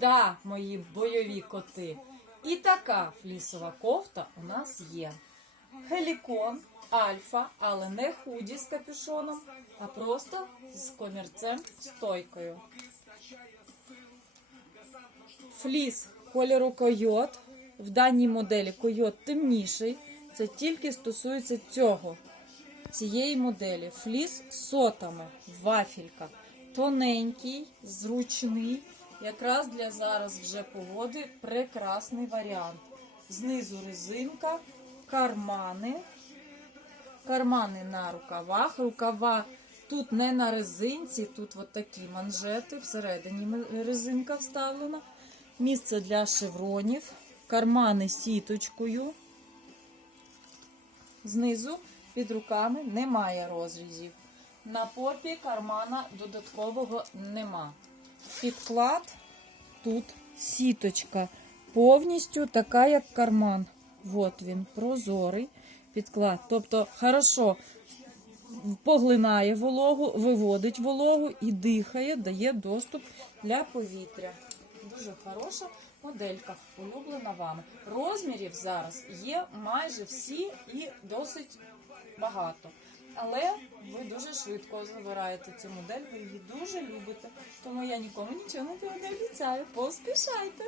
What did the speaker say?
Да, мої бойові коти. І така флісова кофта у нас є. Хелікон, альфа, але не худі з капюшоном, а просто з комірцем стойкою. Фліс кольору койот. В даній моделі койот темніший. Це тільки стосується цього, цієї моделі. Фліс з сотами, вафелька. Тоненький, зручний. Якраз для зараз вже погоди прекрасний варіант. Знизу резинка, кармани. Кармани на рукавах. Рукава тут не на резинці, тут от такі манжети. Всередині резинка вставлена. Місце для шевронів. Кармани сіточкою. Знизу під руками немає розрізів. На попі кармана додаткового нема. Підклад тут сіточка. Повністю така, як карман. От він, прозорий підклад. Тобто, хорошо поглинає вологу, виводить вологу і дихає, дає доступ для повітря. Дуже хороша моделька, улюблена вами. Розмірів зараз є майже всі і досить багато. Але ви дуже швидко забираєте цю модель, ви її дуже любите. Тому я нікому нічого не обіцяю. Поспішайте!